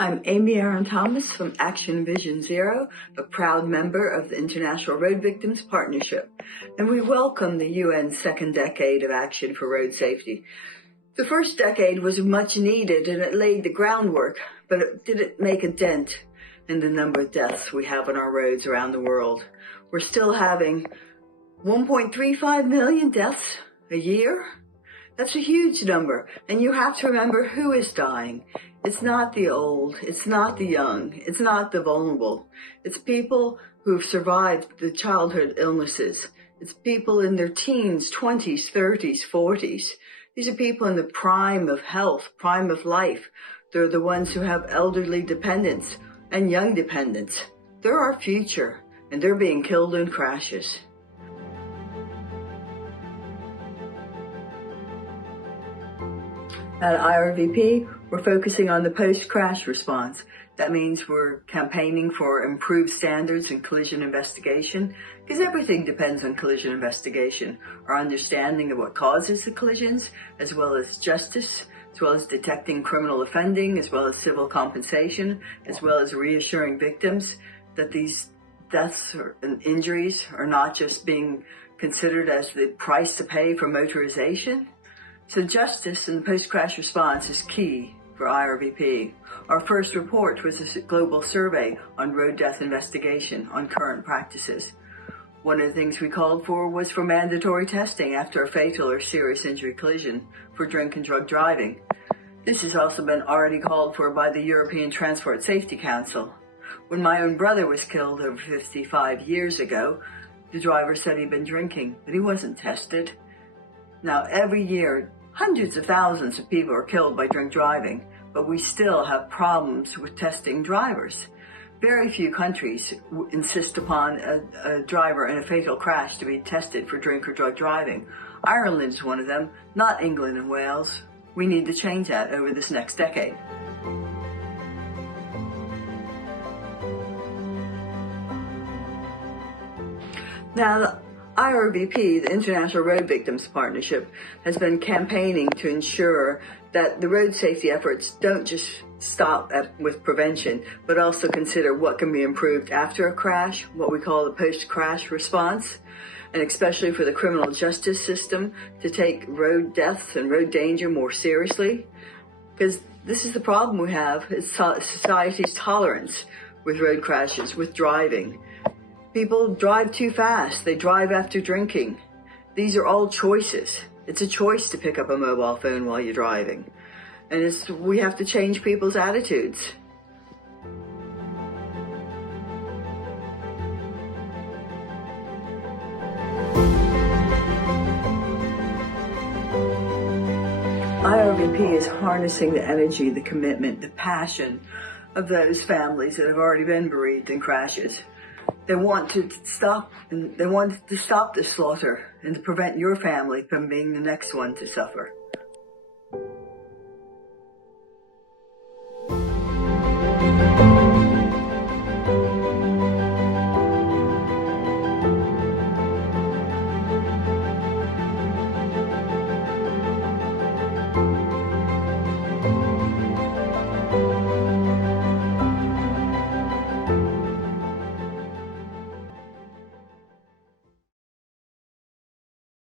I'm Amy Aeron-Thomas from Action Vision Zero, a proud member of the International Road Victims Partnership, and we welcome the UN's second decade of action for road safety. The first decade was much needed and it laid the groundwork, but it didn't make a dent in the number of deaths we have on our roads around the world. We're still having 1.35 million deaths a year. That's a huge number, and you have to remember who is dying. It's not the old, it's not the young, it's not the vulnerable. It's people who've survived the childhood illnesses. It's people in their teens, 20s, 30s, 40s. These are people in the prime of health, prime of life. They're the ones who have elderly dependents and young dependents. They're our future, and they're being killed in crashes. At IRVP, we're focusing on the post-crash response. That means we're campaigning for improved standards in collision investigation, because everything depends on collision investigation. Our understanding of what causes the collisions, as well as justice, as well as detecting criminal offending, as well as civil compensation, as well as reassuring victims that these deaths and injuries are not just being considered as the price to pay for motorization. So justice and post-crash response is key for IRVP. Our first report was a global survey on road death investigation on current practices. One of the things we called for was for mandatory testing after a fatal or serious injury collision for drink and drug driving. This has also been already called for by the European Transport Safety Council. When my own brother was killed over 55 years ago, the driver said he'd been drinking, but he wasn't tested. Now, every year, hundreds of thousands of people are killed by drink driving, but we still have problems with testing drivers. Very few countries insist upon a driver in a fatal crash to be tested for drink or drug driving. Ireland is one of them, not England and Wales. We need to change that over this next decade. Now, IRVP, the International Road Victims Partnership, has been campaigning to ensure that the road safety efforts don't just stop with prevention, but also consider what can be improved after a crash, what we call the post-crash response, and especially for the criminal justice system to take road deaths and road danger more seriously. Because this is the problem we have, is society's tolerance with road crashes, with driving. People drive too fast. They drive after drinking. These are all choices. It's a choice to pick up a mobile phone while you're driving. And we have to change people's attitudes. IRVP is harnessing the energy, the commitment, the passion of those families that have already been bereaved in crashes. They want to stop the slaughter and to prevent your family from being the next one to suffer.